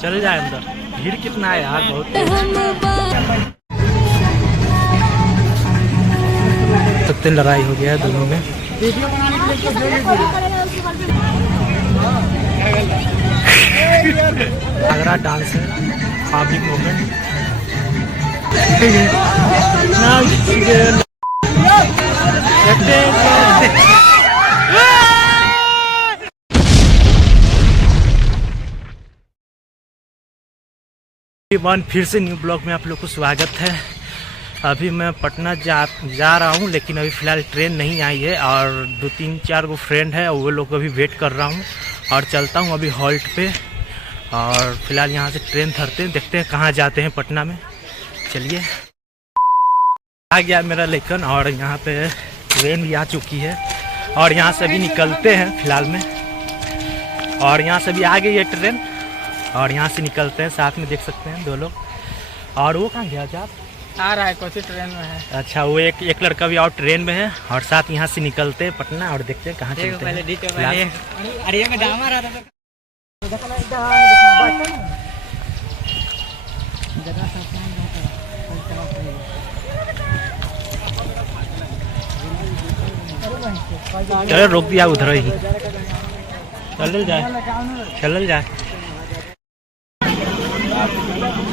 चल जाए अंदर। भीड़ कितना है यार, बहुत सत्य लड़ाई हो गया है दोनों में। आगरा डांस है, पब्लिक मूवमेंट। वन फिर से न्यू ब्लॉग में आप लोग को स्वागत है। अभी मैं पटना जा रहा हूँ, लेकिन अभी फ़िलहाल ट्रेन नहीं आई है और 2-3-4 गो फ्रेंड है, वो लोग अभी वेट कर रहा हूँ और चलता हूँ अभी हॉल्ट पे। और फिलहाल यहाँ से ट्रेन धरते हैं, देखते हैं कहाँ जाते हैं पटना में। चलिए, आ गया मेरा लेकिन, और यहाँ पे ट्रेन भी आ चुकी है और यहाँ से अभी निकलते हैं फिलहाल में। और यहाँ से भी आ गई है ट्रेन और यहाँ से निकलते हैं, साथ में देख सकते हैं 2 लोग। और वो कहाँ गया आप? आ रहा है, कौन सी ट्रेन में है? अच्छा, वो एक लड़का भी और ट्रेन में है और साथ यहाँ से निकलते हैं पटना और देखते हैं कहाँ चलते हैं। अरे मैं डामा रहा था चलो रोक दिया उधर ही, चल जाए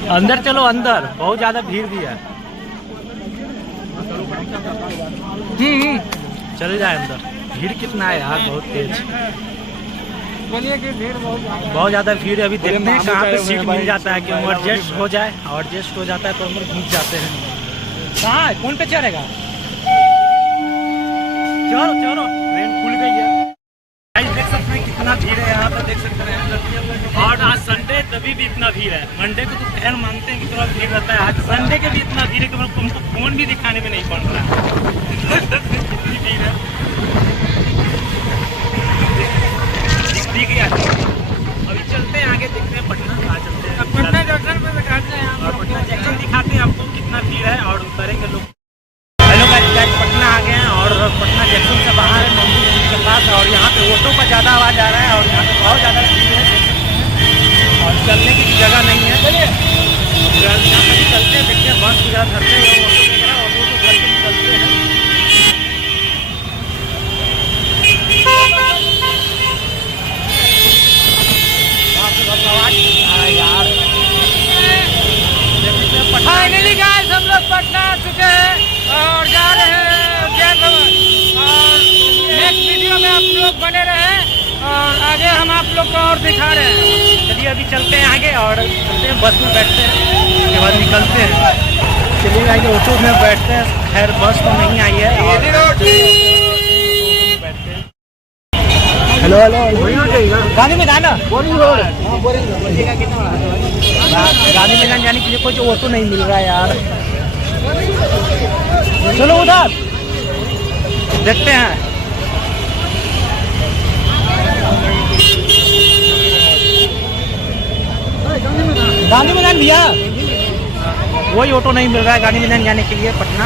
अंदर। चलो अंदर, बहुत ज्यादा भीड़ भी है। चल जाए अंदर। भीड़ कितना है यार, बहुत तेज। बोलिए कि भीड़ बहुत ज्यादा भीड़ है। अभी देखते हैं कहाँ पे सीट मिल जाता है, क्यों एडजस्ट हो जाए, और एडजस्ट हो जाता है तो हम लोग घूम जाते हैं। कहाँ है, कौन पे चढ़ेगा? चलो ट्रेन खुल गई है। देख सकते हैं कितना भीड़ है यहाँ पे, देख सकते हैं। और आज संडे तभी भी इतना भीड़ है। मंडे को तो खैर मानते हैं कि थोड़ा भीड़ रहता है, आज संडे के भी इतना भीड़ है कि हमको फोन भी दिखाने में नहीं पड़ रहा है। इतनी भीड़ है। अभी चलते हैं आगे, देखते हैं पटना कहाँ चलते हैं। पटना जंक्शन पे दिखाते हैं, पटना जंक्शन दिखाते हैं आपको कितना भीड़ है और उतरेंगे लोग। हेलो गाइस, पटना आ गए हैं और पटना जंक्शन से बाहर है मंदिर के पास। और यहाँ पे ऑटो का ज़्यादा आवाज़ आ रहा है और यहाँ पे बहुत ज़्यादा भीड़ है और चलने की जगह नहीं है। चलिए यहाँ पे निकलते हैं, देखते हैं बस वगैरह धरते हैं, ऑटो वगैरह, ऑटो को घर से निकलते हैं। यार फाइनली गाइस हम लोग पटना आ चुके हैं और जा रहे हैं उद्यान भवन। और नेक्स्ट वीडियो में आप लोग बने रहे और आगे हम आप लोग को और दिखा रहे हैं। चलिए अभी चलते हैं आगे और चलते हैं, बस में बैठते हैं, उसके बाद निकलते हैं। चलिए आगे ऑटो में बैठते हैं, खैर बस तो नहीं आई है। और बैठते हैं। हेलो गांधी मैदान, गांधी मैदान जाने के लिए कोई ऑटो नहीं मिल रहा है यार। चलो उधर देखते हैं। गांधी मैदान भैया, वही ऑटो नहीं मिल रहा है गांधी मैदान जाने के लिए पटना।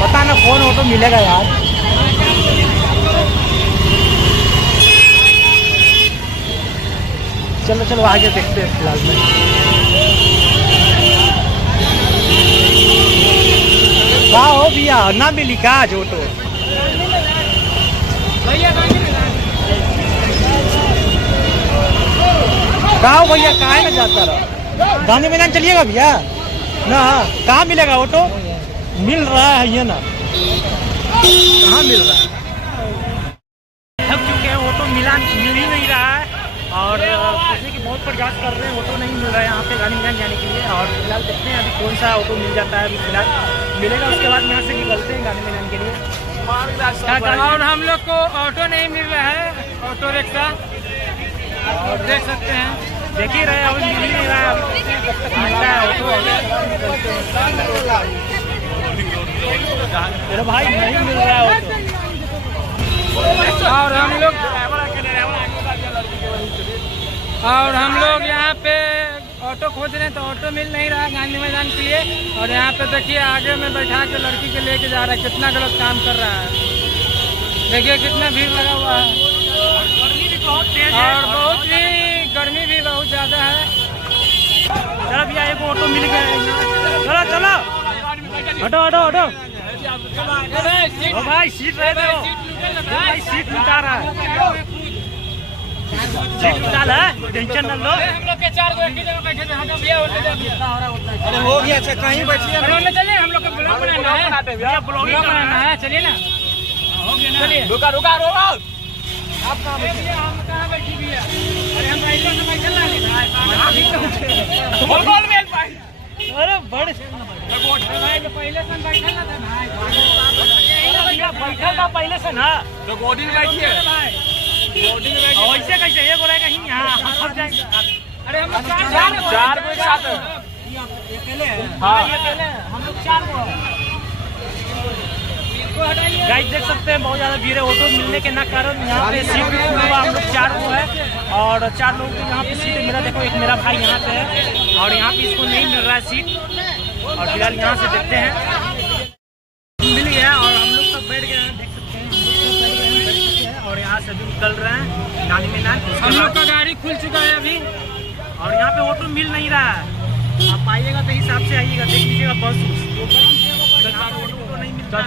पता ना कौन ऑटो मिलेगा यार। चलो आगे देखते हैं फिलहाल में। कहाँ हो भैया, ना मिली का आज ऑटो? कहाँ हो भैया, कहाँ है ना जाता रहा? गांधी मैदान चलिएगा भैया ना, कहाँ मिलेगा ऑटो? मिल रहा है ये ना, कहाँ मिल रहा है? थक चुके हैं, ऑटो मिल ही नहीं रहा है और सोचने की बहुत प्रयास कर रहे हैं, ऑटो नहीं मिल रहा है यहाँ पे गांधी मैदान जाने के लिए। और फिलहाल देखते हैं अभी कौन सा ऑटो मिल जाता है। अभी फिलहाल मिलेगा, उसके बाद यहाँ से निकलते हैं गांधी मैदान के लिए। और हम लोग को ऑटो नहीं मिल रहा है, ऑटो रिक्शा और देख सकते हैं, देख ही रहे, अभी मिल ही नहीं रहा है। अभी कब तक मिलता है ऑटो? मेरे भाई नहीं मिल रहा है ऑटो। और हम लोग यहाँ पे ऑटो खोज रहे हैं तो ऑटो मिल नहीं रहा है गांधी मैदान के लिए। और यहाँ पे देखिए आगे में बैठा के लड़की के लेके जा रहा है, कितना गलत काम कर रहा है। देखिए कितना भीड़ लगा हुआ है और बहुत ही गर्मी भी बहुत ज़्यादा ऑटो मिल गया है यहाँ। चलो चलो हटो हटो हटो। ओ भाई सीट रहे दो भाई, सीट लुटा रहा है, सीट लुटा रहा है, टेंशन न लो। हम लोग के 4 गो एक ही जगह बैठे थे, हटो भैया उल्टे जा भैया। अरे हो गया, अच्छा कहीं बैठिए। चलिए हम लोग को ब्लॉग बनाना है, ब्लॉगिंग बनाना है, चलिए ना। हो गया ना, चलिए। रुका रुका रुका। आप कहाँ बैठे? हम कहाँ बैठी भैया? अरे हम राइट में बैठे ना। बोल बोल मेल भाई। अरे बड़े भाई जो पहले से बैठा ना था भाई। बैठा था पहले से ना, तो गोदी में बैठिए। ऐसे कैसे एक रहेगा ही यहाँ फंस जाएंगे। अरे हम लोग 4 को एक साथ। अकेले हैं। हाँ हम लोग 4 को हटाइए। गाइस देख सकते हैं बहुत ज़्यादा भीड़ है, ऑटो मिलने के ना कारण यहाँ पे सीट भी फुल हुआ। हम लोग 4 को है और 4 लोगों को यहाँ पे सीट है। मेरा देखो एक मेरा भाई यहाँ पे है और यहाँ पे इसको नहीं मिल रहा है सीट, और फिलहाल यहाँ से देखते हैं मिल गया और हम लोग सब बैठ गए हैं। देख सकते हैं हम लोग सब बैठ गए हैं और यहाँ से भी निकल रहे हैं नाली में ना। हम लोग का गाड़ी खुल चुका है अभी और यहाँ पे ऑटो मिल नहीं रहा है। आप आइएगा तो हिसाब से आइएगा, देख लीजिएगा बस नहीं मिलता।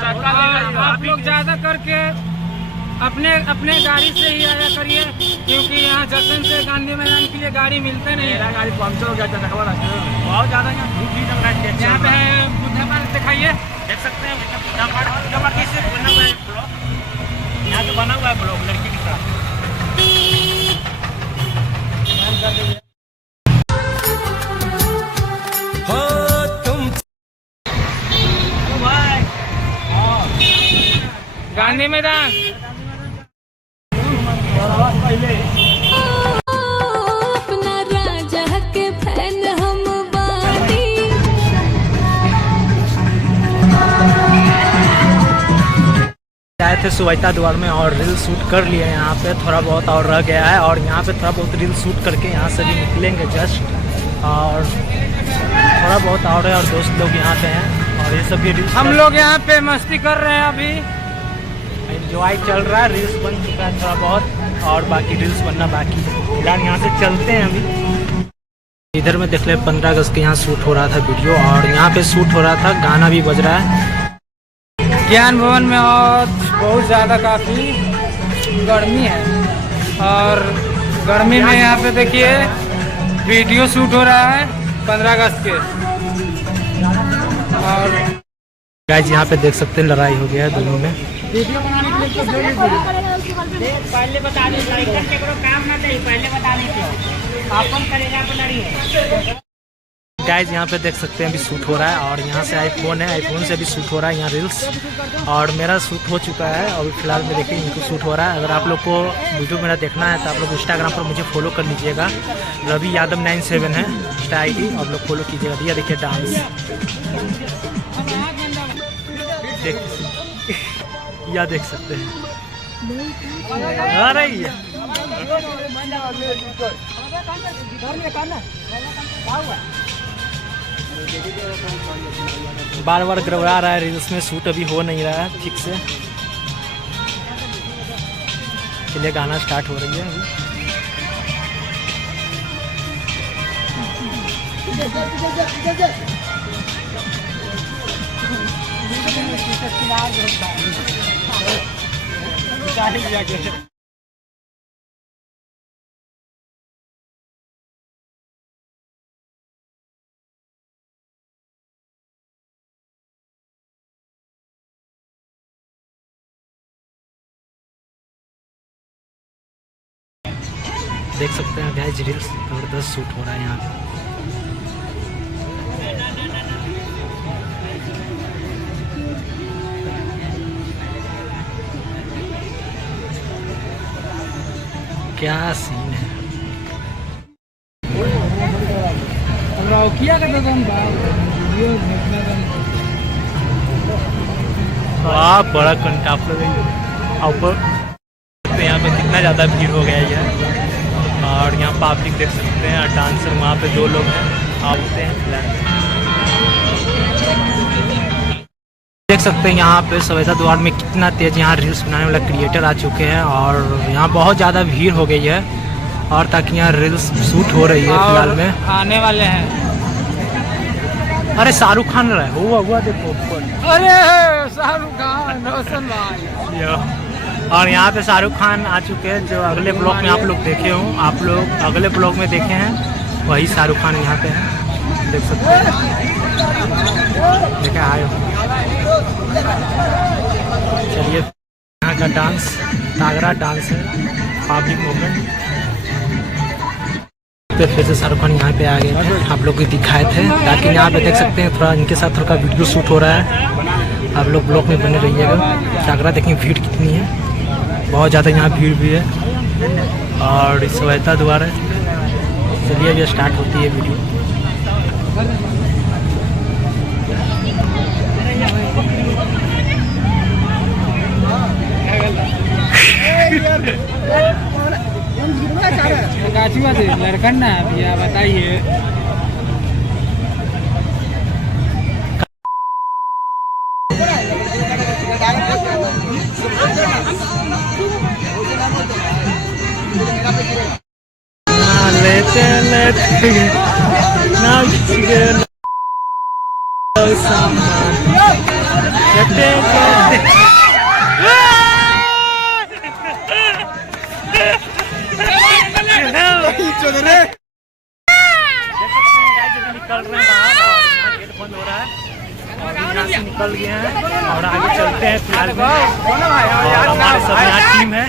आप लोग ज़्यादा करके अपने अपने गाड़ी से ही आया करिए, क्योंकि यहाँ जशन से गांधी मैदान के लिए गाड़ी मिलते नहीं है। गाड़ी पंचर हो गया था, बहुत ज़्यादा यहाँ धूप भी लग रहा है। यहाँ पे है बुद्धा पार्क, दिखाइए। देख सकते हैं बुद्धा पार्क कैसे बना हुआ है ब्लॉक। यहाँ तो बना हुआ है ब्लॉक लड़की के साथ। गांधी मैदान अपना राजा के फैन हम बानी। आए थे सुवैता द्वार में और रील शूट कर लिए यहाँ पे, थोड़ा बहुत और रह गया है और यहाँ पे थोड़ा बहुत रील शूट करके यहाँ से भी निकलेंगे जस्ट। और थोड़ा बहुत और है और दोस्त लोग यहाँ पे हैं और ये सब भी हम लोग यहाँ पे मस्ती कर रहे हैं अभी। एंजॉय चल रहा है, रील्स बन चुका है थोड़ा बहुत और बाकी रील्स बनना बाकी है। फिलहाल यहाँ से चलते हैं अभी। इधर में देख ले 15 अगस्त के यहाँ शूट हो रहा था वीडियो और यहाँ पे शूट हो रहा था, गाना भी बज रहा है। ज्ञान भवन में और बहुत ज़्यादा काफ़ी गर्मी है और गर्मी में यहाँ पे देखिए वीडियो शूट हो रहा है 15 अगस्त के। और गाइस यहाँ पे देख सकते हैं लड़ाई हो गया है दोनों में। वीडियो बनाने के लिए पहले बता दें, काम ना दे, पहले बता दें आपन करेगा तो लड़ी है। गाइस यहाँ पे देख सकते हैं अभी शूट हो रहा है और यहाँ से आईफोन है, आईफोन से भी शूट हो रहा है यहाँ रील्स। और मेरा शूट हो चुका है और फिलहाल में देखिए इनको शूट हो रहा है। अगर आप लोग को वीडियो मेरा देखना है तो आप लोग इंस्टाग्राम पर मुझे फॉलो कर लीजिएगा, रवि यादव 97 है इंस्टा ID, आप लोग फॉलो कीजिएगा। भैया देखिए डांस या देख सकते हैं आ रही है। बार बार गड़बड़ा रहा है रील्स में, शूट अभी हो नहीं रहा है ठीक से। चलिए गाना स्टार्ट हो रही है अभी। देख सकते हैं गाइस रील्स जबरदस्त शूट हो रहा है यहाँ पे। क्या सीन है। रौकिया का वाह बड़ा कंटाप लग रही है ऊपर। यहाँ पे कितना ज़्यादा भीड़ हो गया है और यहाँ पब्लिक देख सकते हैं और डांसर वहाँ पे 2 लोग हैं आते हैं। देख सकते हैं यहाँ पे सुवैता द्वार में कितना तेज़ यहाँ रील्स बनाने वाला क्रिएटर आ चुके हैं और यहाँ बहुत ज़्यादा भीड़ हो गई है और ताकि यहाँ रील्स शूट हो रही है फिलहाल में। आने वाले हैं अरे शाहरुख खान रहा है, हुआ देखो ऊपर। अरे शाहरुख खान, रोशन भाई। यो। और यहाँ पे शाहरुख खान आ चुके हैं, जो अगले ब्लॉग में आप लोग देखे हों, आप लोग अगले ब्लॉग में देखे हैं, वही शाहरुख खान यहाँ पे हैं, देख सकते हैं। देखे आए हो। चलिए, यहाँ का डांस तागड़ा डांस है, पब्लिक मूवमेंट। तो फिर से शाहरुख खान यहाँ पे आ गए थे, आप लोग को दिखाए थे, ताकि यहाँ पे देख सकते हैं थोड़ा इनके साथ थोड़ा वीडियो शूट हो रहा है। आप लोग ब्लॉग में बने रहिएगा। तागड़ा देखिए भीड़ कितनी है, बहुत ज़्यादा यहाँ भीड़ भी है और श्वेता द्वारा। चलिए अभी स्टार्ट होती है वीडियो। लड़कन ना भैया बताइए। निकल रहे हैं बाहर और यहाँ गेट बंद हो रहा है और यहाँ से निकल गए हैं और आगे चलते हैं। फिलहाल और हमारे सब यहाँ टीम है।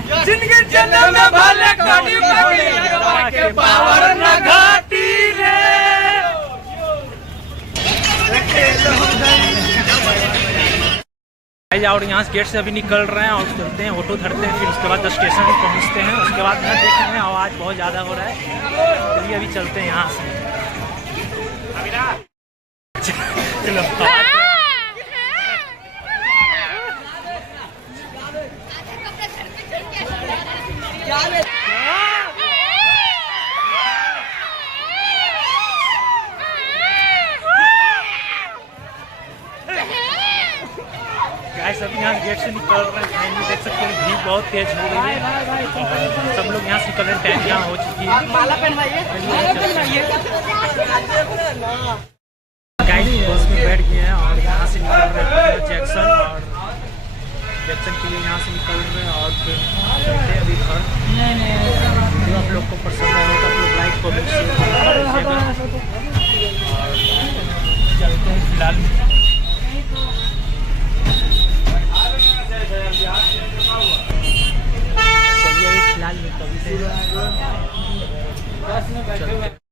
और यहाँ से गेट से अभी निकल रहे हैं और चलते हैं, ऑटो धरते हैं, फिर उसके बाद स्टेशन में पहुँचते हैं। उसके बाद यहाँ देख रहे हैं आवाज़ बहुत ज़्यादा हो रहा है, चलिए अभी चलते हैं यहाँ से। चलो सब यहाँ गेट से निकल रहे हैं। फाइनली देख सकते हैं भीड़ बहुत तेज हो गई है, सब लोग यहाँ से निकल रहे हैं। टाइम यहाँ हो चुकी है। गाइस बस में बैठ गए हैं और यहाँ से निकल रहे हैं जैक्सन, और जैक्सन के लिए यहाँ से निकल रहे हैं और फिर चलते हैं अभी घर। वीडियो आप लोग को पसंद आए तो आप लोग लाइक कमेंट शेयर करिएगा और चलते हैं। फिलहाल चलिए फिलहाल निकलते हैं।